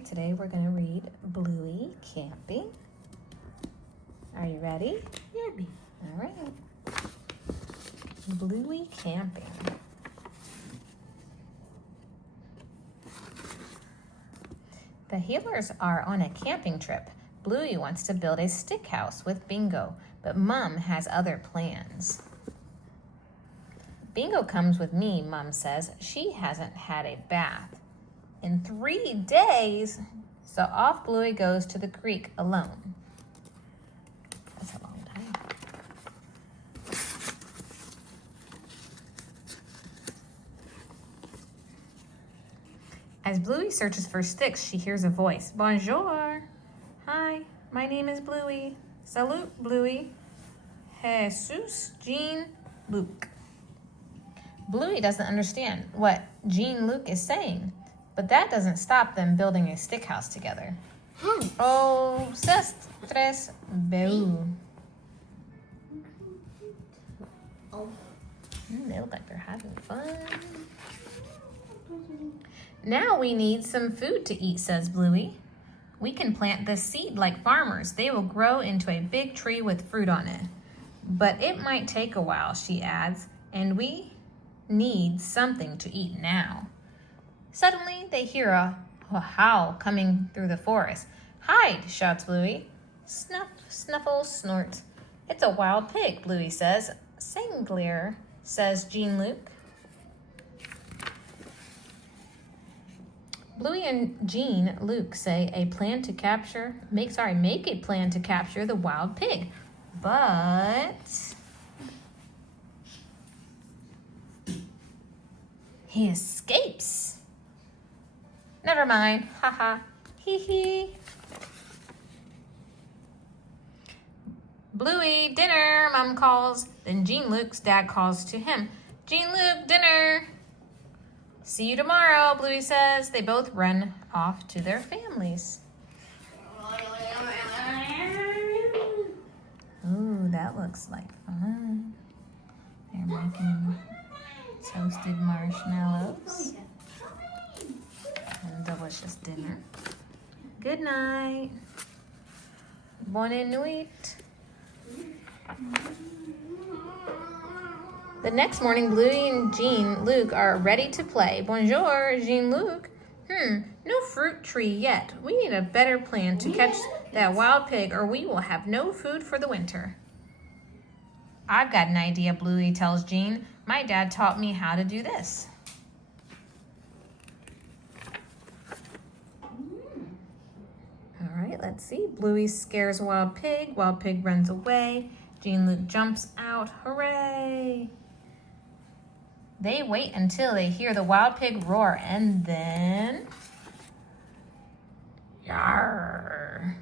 right, today we're going to read Bluey Camping. Are you ready? Yeah. All right. Bluey Camping. The Healers are on a camping trip. Bluey wants to build a stick house with Bingo, but Mom has other plans. Bingo comes with me, Mom says. She hasn't had a bath in 3 days. So off Bluey goes to the creek alone. That's a long time. As Bluey searches for sticks, she hears a voice. Bonjour. Hi, my name is Bluey. Salut, Bluey. Jesus, Jean, Luke. Bluey doesn't understand what Jean Luke is saying, but that doesn't stop them building a stick house together. Oh, ses tres beu. They look like they're having fun. Now we need some food to eat, says Bluey. We can plant this seed like farmers. They will grow into a big tree with fruit on it. But it might take a while, she adds, and we need something to eat now. Suddenly, they hear a howl coming through the forest. Hide, shouts Bluey. Snuff, snuffle, snort. It's a wild pig, Bluey says. Sanglier, says Jean Luke. Bluey and Jean Luke make a plan to capture the wild pig. But he escapes. Never mind. Haha. Hee hee. Bluey, dinner, Mom calls. Then Jean Luke's dad calls to him. Jean Luke, dinner. See you tomorrow, Bluey says. They both run off to their families. Ooh, that looks like fun. They're making toasted marshmallows and delicious dinner. Good night. Bonne nuit. The next morning, Bluey and Jean Luke are ready to play. Bonjour, Jean Luke. No fruit tree yet. We need a better plan to catch that wild pig or we will have no food for the winter. I've got an idea, Bluey tells Jean. My dad taught me how to do this. All right, let's see. Bluey scares Wild Pig. Wild Pig runs away. Jean Luke jumps out. Hooray! They wait until they hear the wild pig roar and then... Yarr!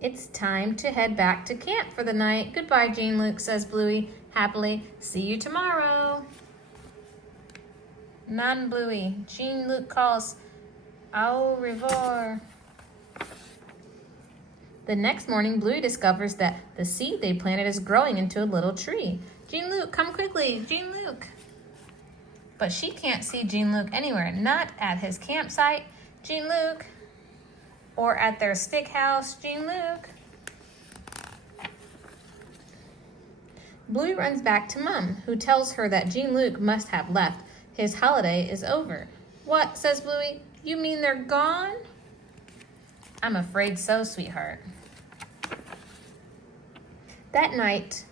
It's time to head back to camp for the night. Goodbye, Jean Luke, says Bluey happily. See you tomorrow. Non Bluey. Jean Luke calls, au revoir. The next morning, Bluey discovers that the seed they planted is growing into a little tree. Jean Luke, come quickly, Jean Luke. But she can't see Jean Luke anywhere, not at his campsite, Jean Luke, or at their stick house, Jean Luke. Bluey runs back to Mom, who tells her that Jean Luke must have left. His holiday is over. What, says Bluey, you mean they're gone? I'm afraid so, sweetheart. That night,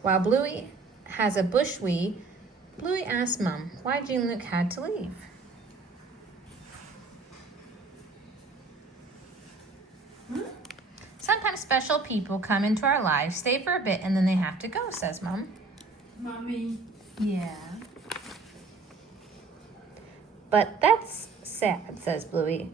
while Bluey has a bush wee, Bluey asks Mom why Jean Luke had to leave. Sometimes special people come into our lives, stay for a bit, and then they have to go, says Mom. Mommy. Yeah. But that's sad, says Bluey.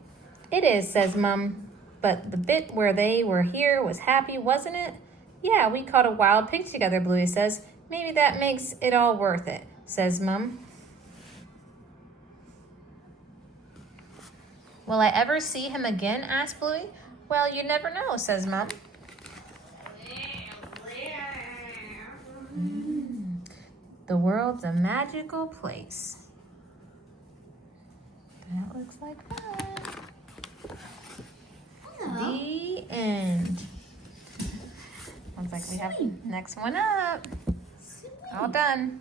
It is, says Mom. But the bit where they were here was happy, wasn't it? Yeah, we caught a wild pig together, Bluey says. Maybe that makes it all worth it, says Mom. Will I ever see him again, asked Bluey. Well, you never know, says Mom. The world's a magical place. That looks like fun. The end. Sounds like we have the next one up. All done.